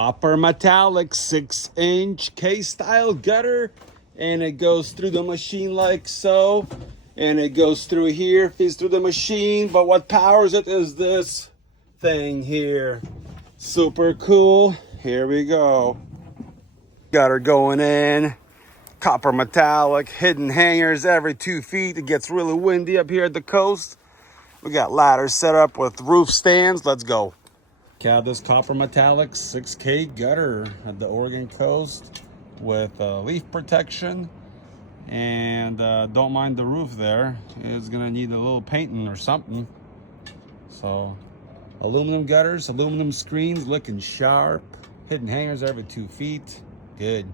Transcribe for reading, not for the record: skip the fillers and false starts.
Copper metallic 6-inch K-style gutter, and it goes through the machine like so, and it goes through here, feeds through the machine. But what powers it is this thing here. Super cool. Here we go. Gutter going in. Copper metallic, hidden hangers every 2 feet. It gets really windy up here at the coast. We got ladders set up with roof stands. Let's go. Got this copper metallic 6K gutter at the Oregon coast with leaf protection, and don't mind the roof there. It's gonna need a little painting or something. So aluminum gutters, aluminum screens, looking sharp. Hidden hangers every 2 feet. Good.